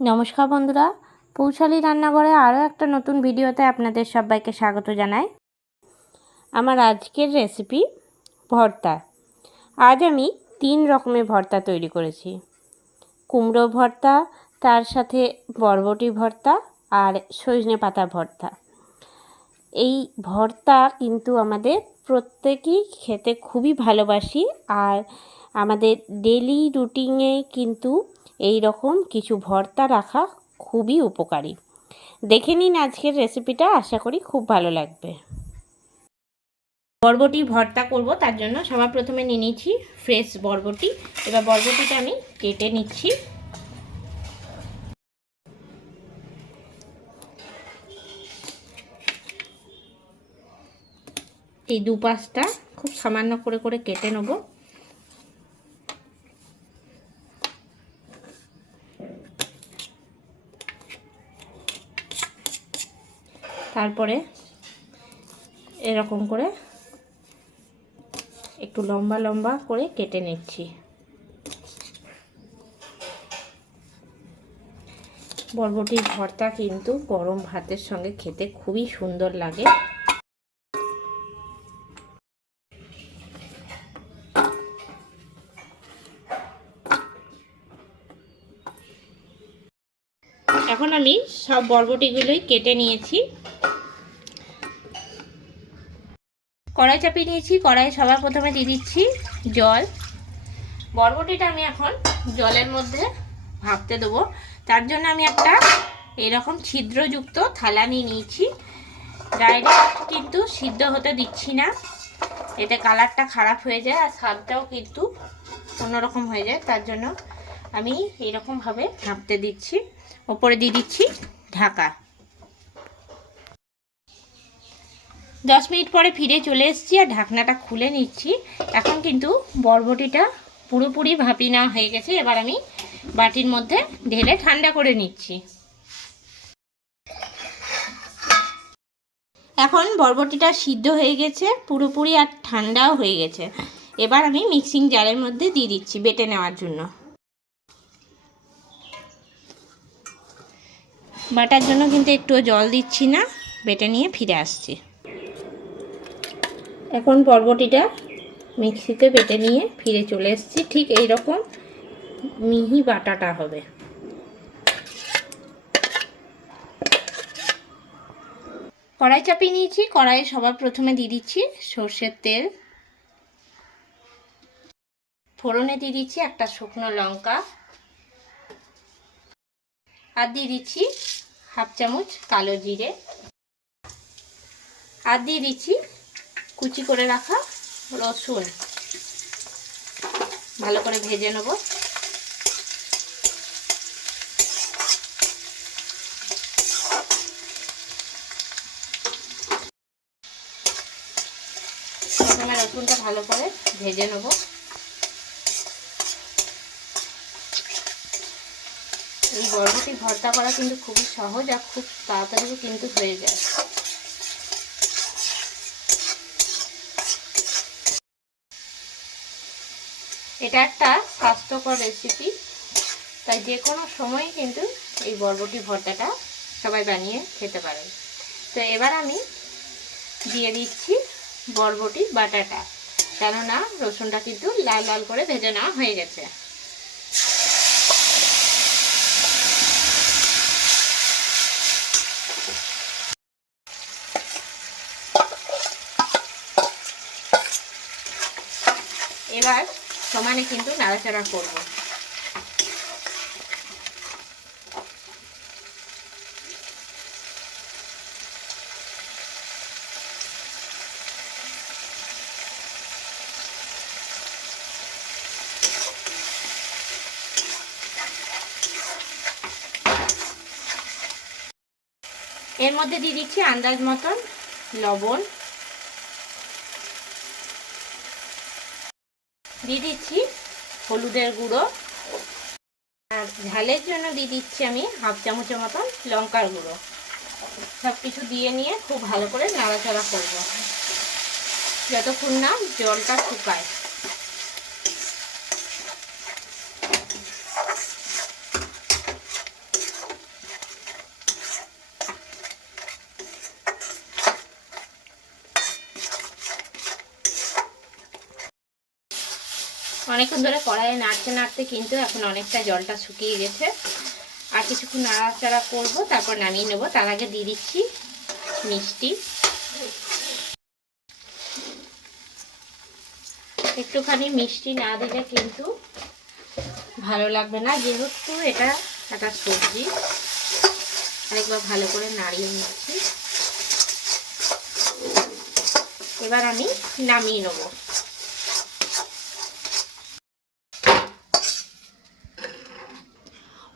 নমস্কার বন্ধুরা, পৌশালী রান্নাঘরে আরও একটা নতুন ভিডিওতে আপনাদের সবাইকে স্বাগত জানাই। আমার আজকের রেসিপি ভর্তা। আজ আমি 3 রকমের ভর্তা তৈরি করেছি। কুমড়ো ভর্তা, তার সাথে বরবটি ভর্তা আর সজনে পাতা ভর্তা। এই ভর্তা কিন্তু আমাদের প্রত্যেকেই খেতে খুবই ভালোবাসি, আর আমাদের ডেলি রুটিনে কিন্তু এই রকম কিছু ভর্তা রাখা খুবই উপকারী। দেখে নিন আজকের রেসিপিটা, আশা করি খুব ভালো লাগবে। বরবটি ভর্তা করব, তার জন্য সবার প্রথমে নিয়ে নিচ্ছি ফ্রেশ বরবটি। এবার বরবটিটা আমি কেটে নিচ্ছি। এই দুপাশটা খুব সামান্য করে করে কেটে নেব। তারপরে এরকম করে একটু লম্বা লম্বা করে কেটে নিচ্ছি। বরবটির ভর্তা কিন্তু গরম ভাতের সঙ্গে খেতে খুবই সুন্দর লাগে। এখন আমি সব বরবটিগুলোই কেটে নিয়েছি। কড়াই চাপিয়ে নিয়েছি। কড়াই সবার প্রথমে দিয়ে দিচ্ছি জল। বরবটিটা আমি এখন জলের মধ্যে ভাপতে দেবো। তার জন্য আমি একটা এরকম ছিদ্রযুক্ত থালা নিয়ে নিয়েছি। ডাইরেক্ট কিন্তু সিদ্ধ হতে দিচ্ছি না, এতে কালারটা খারাপ হয়ে যায় আর স্বাদটাও কিন্তু অন্যরকম হয়ে যায়। তার জন্য আমি এরকমভাবে ভাপতে দিচ্ছি। ওপরে দিয়ে দিচ্ছি ঢাকা। 10 মিনিট পরে ফিরে চলে এসেছি আর ঢাকনাটা খুলে নিচ্ছি। এখন কিন্তু বরবটিটা পুরোপুরি ভাপি নেওয়া হয়ে গেছে। এবার আমি বাটির মধ্যে ঢেলে ঠান্ডা করে নিচ্ছি। এখন বরবটিটা সিদ্ধ হয়ে গেছে পুরোপুরি, আর ঠান্ডাও হয়ে গেছে। এবার আমি মিক্সিং জারের মধ্যে দিয়ে দিচ্ছি বেটে নেওয়ার জন্য। বাটার জন্য কিন্তু একটুও জল দিচ্ছি না, বেটে নিয়ে ফিরে আসছি। এখন বরবটিটা মিক্সিতে বেটে নিয়ে ফিরে চলে এসেছি। ঠিক এই রকম মিহি বাটাটা হবে। কড়াই চাপিয়ে নিয়েছি। কড়াইয়ে সবার প্রথমে দিয়ে দিচ্ছি সর্ষের তেল। ফোড়নে দিয়ে দিচ্ছি একটা শুকনো লঙ্কা, আর দিয়ে দিচ্ছি হাফ চামচ কালো জিরে, আর দিয়ে দিচ্ছি কুচি করে রাখা রসুন। ভালো করে ভেজে নেব। প্রথমে রসুনটা ভালো করে ভেজে নেব। এই বরবটি ভর্তা করা কিন্তু খুবই সহজ আর খুব তাড়াতাড়িও কিন্তু হয়ে যায়। এটা একটা স্বাস্থ্যকর রেসিপি, তাই যে কোনো সময় কিন্তু এই বরবটি ভর্তাটা সবাই বানিয়ে খেতে পারেন। তো এবার আমি দিয়ে দিচ্ছি বরবটি বাটাটা, কেননা রসুনটা কিন্তু লাল লাল করে ভেজে নেওয়া হয়ে গেছে। এবার সমানে কিন্তু নাড়াচাড়া করব। এর মধ্যে দিয়ে দিচ্ছি আন্দাজ মতন লবণ, দিয়ে দিচ্ছি হলুদের গুঁড়ো, আর ঝালের জন্য দিয়ে দিচ্ছি আমি হাফ চামচের মতন লঙ্কার গুঁড়ো। সব কিছু দিয়ে নিয়ে খুব ভালো করে নাড়াচাড়া করব যতক্ষণ না জলটা শুকায়। অনেকক্ষণ ধরে কড়াইয়ে নাড়তে নাড়তে কিন্তু এখন অনেকটা জলটা শুকিয়ে গেছে। আর কিছুক্ষণ নাড়াচাড়া করবো, তারপর নামিয়ে নেবো। তার আগে দিয়ে দিচ্ছি মিষ্টি। একটুখানি মিষ্টি না দিলে কিন্তু ভালো লাগবে না, যেহেতু এটা একটা সবজি। আরেকবার ভালো করে নাড়িয়ে নিচ্ছি। এবার আমি নামিয়ে নেব।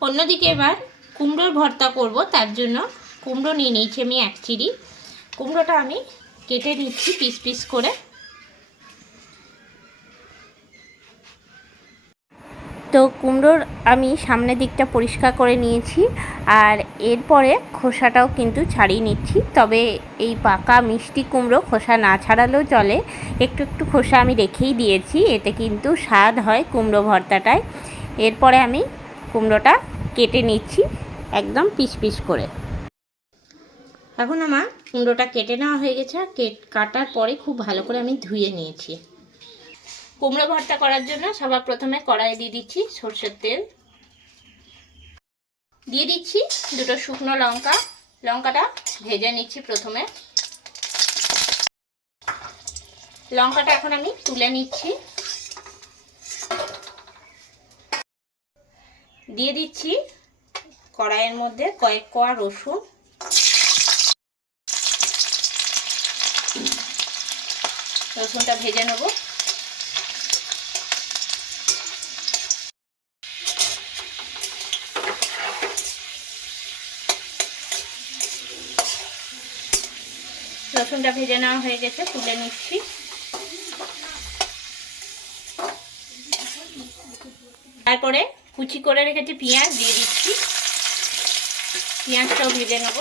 অন্যদিকে এবার কুমড়োর ভর্তা করব, তার জন্য কুমড়ো নিয়ে নিয়েছি আমি 1 চিড়ি। কুমড়োটা আমি কেটে নিচ্ছি পিস পিস করে। তো কুমড়োর আমি সামনের দিকটা পরিষ্কার করে নিয়েছি, আর এরপরে খোসাটাও কিন্তু ছাড়িয়ে নিচ্ছি। তবে এই পাকা মিষ্টি কুমড়ো খোসা না ছাড়ালেও চলে, একটু একটু খোসা আমি রেখেই দিয়েছি, এতে কিন্তু স্বাদ হয় কুমড়ো ভর্তাটায়। এরপরে আমি কুমড়োটা কেটে নিচ্ছি একদম পিস পিস করে। এখন আমার কুমড়োটা কেটে নেওয়া হয়ে গেছে। কাটার পরে খুব ভালো করে আমি ধুয়ে নিয়েছি। কুমড়ো ভর্তা করার জন্য সবার প্রথমে কড়াই দিয়ে দিচ্ছি সরষের তেল। দিয়ে দিচ্ছি 2টো শুকনো লঙ্কা। লঙ্কাটা ভেজে নিচ্ছি প্রথমে। লঙ্কাটা এখন আমি তুলে নিচ্ছি। দিয়ে দিচ্ছি কড়াইয়ের মধ্যে কয়েক কোয়া রসুন। রসুনটা ভেজে নেব। রসুনটা ভেজে নেওয়া হয়ে গেছে, তুলে নিচ্ছি। তারপরে কুচি করে রেখেছি পেঁয়াজ দিয়ে দিচ্ছি। পেঁয়াজটাও ভেজে নেব।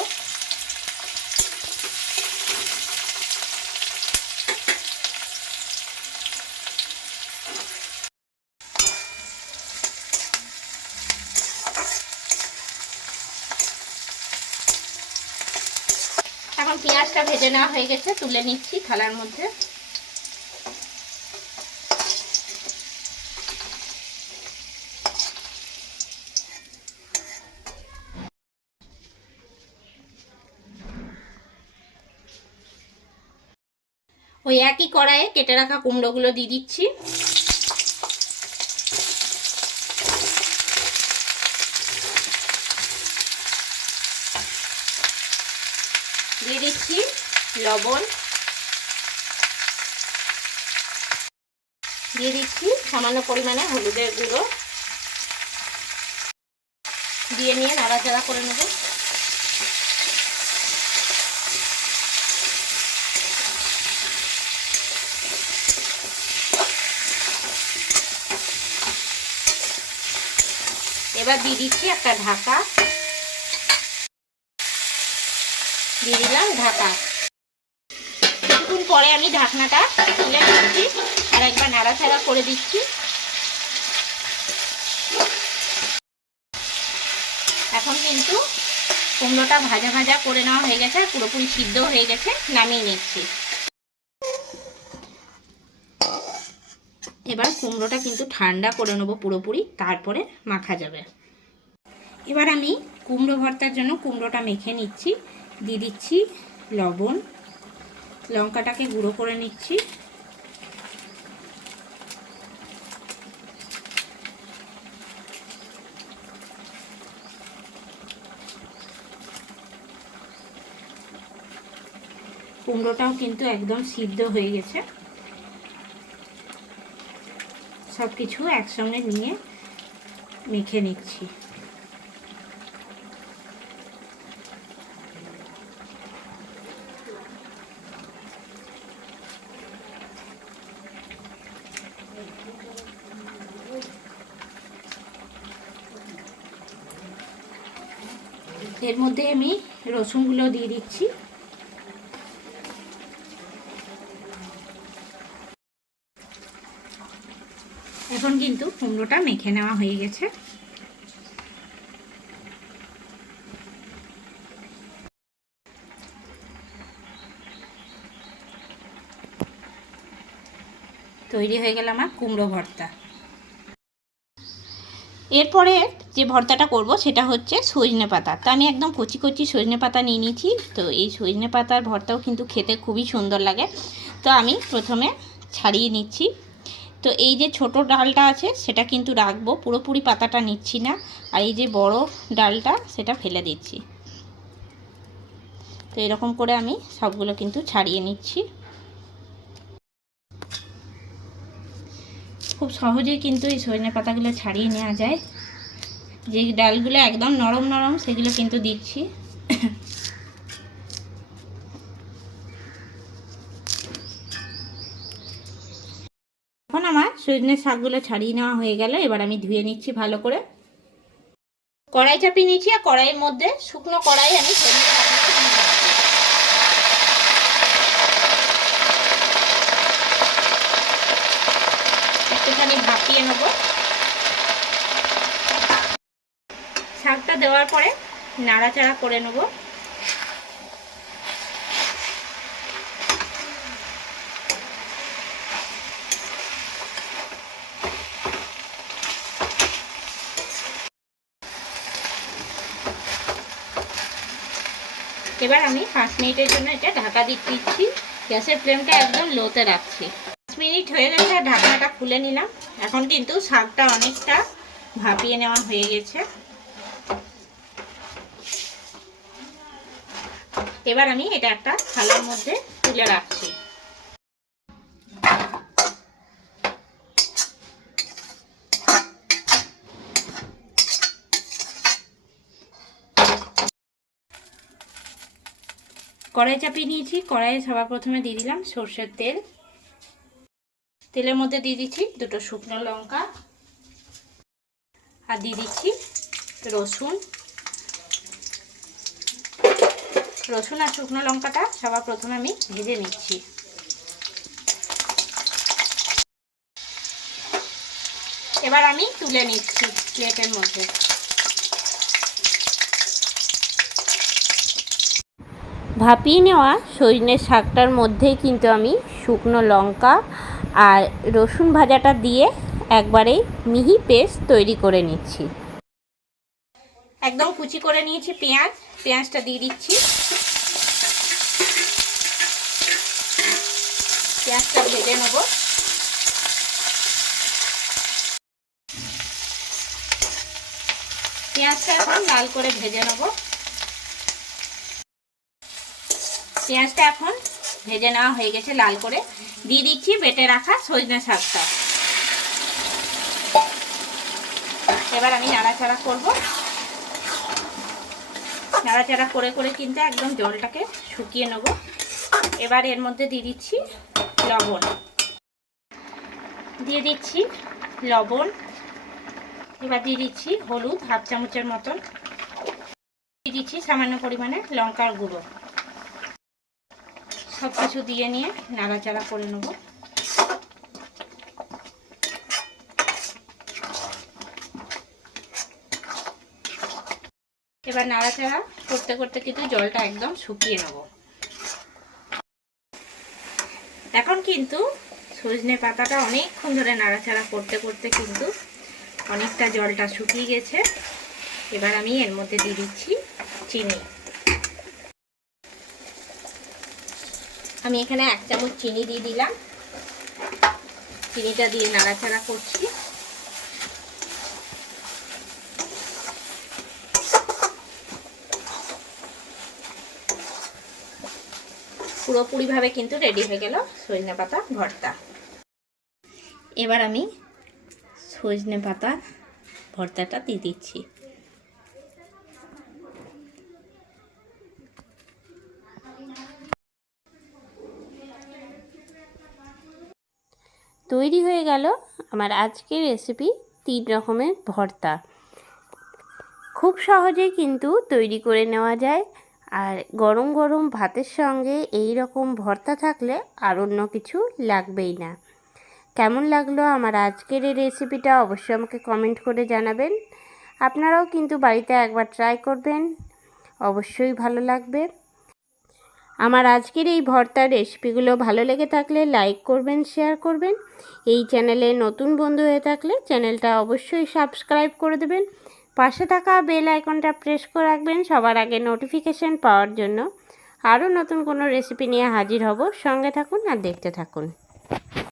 এখন পেঁয়াজটা ভেজে নেওয়া হয়ে গেছে, তুলে নিচ্ছি থালার মধ্যে। ওই একই কড়াইয়ে কেটে রাখা কুমড়োগুলো দিয়ে দিচ্ছি। দিয়ে দিচ্ছি লবণ। দিয়ে দিচ্ছি সামান্য পরিমাণে হলুদের গুঁড়ো। দিয়ে নিয়ে নাড়াচাড়া করে নেব। এবার দিয়ে দিচ্ছি একটা ঢাকা। দিয়ে দিলাম ঢাকা। কিছুক্ষণ পরে আমি ঢাকনাটা তুলে নিচ্ছি আর একবার নাড়াচাড়া করে দিচ্ছি। এখন কিন্তু কুমড়োটা ভাজা ভাজা করে নেওয়া হয়ে গেছে, পুরোপুরি সিদ্ধ হয়ে গেছে। নামিয়ে নিচ্ছি। এবার কুমড়োটা কিন্তু ঠান্ডা করে নেবো পুরোপুরি, তারপরে মাখা যাবে। এবার আমি কুমড়ো ভর্তার জন্য কুমড়োটা মেখে নিচ্ছি। দিয়ে দিচ্ছি লবণ। লঙ্কাটাকে গুঁড়ো করে নিচ্ছি। কুমড়োটাও কিন্তু একদম সিদ্ধ হয়ে গেছে। সব কিছু একসঙ্গে নিয়ে মেখে নিচ্ছি। এর মধ্যে আমি রসুনগুলো দিয়ে দিচ্ছি। এখন কিন্তু কুমড়োটা মেখে নেওয়া হয়ে গেছে। তৈরি হয়ে গেল আমার কুমড়ো ভর্তা। এরপরে যে ভর্তাটা করব সেটা হচ্ছে সজনে পাতা। তো আমি একদম কচি কচি সজনে পাতা নিয়ে নিয়েছি। তো এই সজনে পাতার ভর্তাও কিন্তু খেতে খুবই সুন্দর লাগে। তো আমি প্রথমে ছাড়িয়ে নিচ্ছি। তো এই যে ছোট ডালটা আছে সেটা কিন্তু রাখবো, পুরোপুরি পাতাটা নিচ্ছি না। আর এই যে বড় ডালটা সেটা ফেলে দিচ্ছি। তো এরকম করে আমি সবগুলো কিন্তু ছাড়িয়ে নিচ্ছি। খুব সহজেই কিন্তু এই সজনে পাতাগুলো ছাড়িয়ে নেওয়া যায়। যে ডালগুলো একদম নরম নরম সেগুলো কিন্তু দিচ্ছি। এখন আমার সজনে শাকগুলো ছাড়িয়ে নেওয়া হয়ে গেল। এবার আমি ধুয়ে নিচ্ছি ভালো করে। কড়াই চাপিয়ে নিয়েছি আর কড়াইয়ের মধ্যে শুকনো কড়াই আমি সজনে একটুখানি ভাপিয়ে নেব। শাকটা দেওয়ার পরে নাড়াচাড়া করে নেব। এবার আমি 5 মিনিটের জন্য এটা ঢাকা দিয়ে দিচ্ছি। গ্যাসের ফ্লেমটা একদম লোতে রাখছি। 5 মিনিট হয়ে গেছে, ঢাকনাটা খুলে নিলাম। এখন কিন্তু শাকটা অনেকটা ভাপিয়ে নেওয়া হয়ে গেছে। এবার আমি এটা একটা থালার মধ্যে তুলে রাখছি। কড়াই চাপিয়ে নিয়েছি। কড়াইয়ে সবার প্রথমে দিয়ে দিলাম সর্ষের তেল। তেলের মধ্যে দিয়ে দিচ্ছি দুটো শুকনো লঙ্কা আর দিয়ে দিচ্ছি রসুন। রসুন আর শুকনো লঙ্কাটা সবার প্রথমে আমি ভেজে নিচ্ছি। এবার আমি তুলে নিচ্ছি প্লেটের মধ্যে। ভাপিয়ে নেওয়া সজনে শাকটার মধ্যেই কিন্তু আমি শুকনো লঙ্কা আর রসুন ভাজাটা দিয়ে একবারেই মিহি পেস্ট তৈরি করে নিচ্ছি। একদম কুচি করে নিয়েছি পেঁয়াজ। পেঁয়াজটা দিয়ে দিচ্ছি। পেঁয়াজটা ভেজে নেব। পেঁয়াজটা এখন লাল করে ভেজে নেব। পেঁয়াজটা এখন ভেজে নেওয়া হয়ে গেছে লাল করে। দিয়ে দিচ্ছি বেটে রাখা সজনে শাকটা। এবার আমি নাড়াচাড়া করব। নাড়াচাড়া করে করে কিন্তু একদম জলটাকে শুকিয়ে নেব। এবার এর মধ্যে দিয়ে দিচ্ছি লবণ। দিয়ে দিচ্ছি লবণ। এবার দিয়ে দিচ্ছি হলুদ হাফ চামচের মতন। দিয়ে দিচ্ছি সামান্য পরিমাণে লঙ্কার গুঁড়ো। সব কিছু দিয়ে নিয়ে নাড়াচাড়া করে নেব। এবার নাড়াচাড়া করতে করতে কিন্তু জলটা একদম শুকিয়ে নেব। এখন কিন্তু সজনে পাতাটা অনেকক্ষণ ধরে নাড়াচাড়া করতে করতে কিন্তু অনেকটা জলটা শুকিয়ে গেছে। এবার আমি এর মধ্যে দিয়ে দিচ্ছি চিনি। আমি এখানে 1 চামচ চিনি দিয়ে দিলাম। চিনিটা দিয়ে নাড়াচাড়া করছি। পুরোপুরিভাবে কিন্তু রেডি হয়ে গেল সজনে পাতা ভর্তা। এবার আমি সজনে পাতা ভর্তাটা দিয়ে দিচ্ছি। তৈরি হয়ে গেল আমার আজকের রেসিপি 3 রকমের ভর্তা। খুব সহজেই কিন্তু তৈরি করে নেওয়া যায়। আর গরম গরম ভাতের সঙ্গে এই রকম ভর্তা থাকলে আর অন্য কিছু লাগবেই না। কেমন লাগলো আমার আজকের এই রেসিপিটা অবশ্যই আমাকে কমেন্ট করে জানাবেন। আপনারাও কিন্তু বাড়িতে একবার ট্রাই করবেন, অবশ্যই ভালো লাগবে। আমার আজকের এই ভর্তার রেসিপিগুলো ভালো লেগে থাকলে লাইক করবেন, শেয়ার করবেন। এই চ্যানেলে নতুন বন্ধু হয়ে থাকলে চ্যানেলটা অবশ্যই সাবস্ক্রাইব করে দেবেন। পাশে থাকা বেল আইকনটা প্রেস করে রাখবেন সবার আগে নোটিফিকেশান পাওয়ার জন্য। আরও নতুন কোনো রেসিপি নিয়ে হাজির হব। সঙ্গে থাকুন আর দেখতে থাকুন।